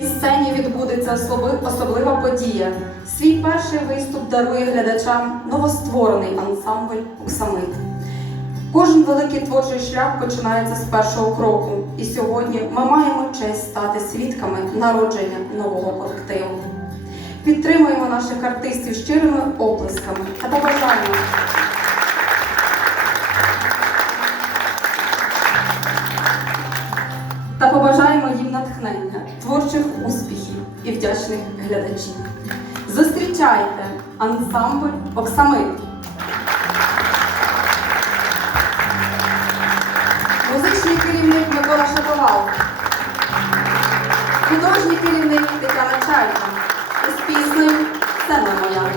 На сцені відбудеться особлива подія. Свій перший виступ дарує глядачам новостворений ансамбль «Оксамит». Кожен великий творчий шлях починається з першого кроку. І сьогодні ми маємо честь стати свідками народження нового колективу. Підтримуємо наших артистів щирими оплесками та побажаємо їм натхнення, творчих успіхів і вдячних глядачів. Зустрічайте ансамбль «Оксамит». Музичний керівник Микола Шаповал, художній керівник Тетяна Чайка із піснею «Це не моя».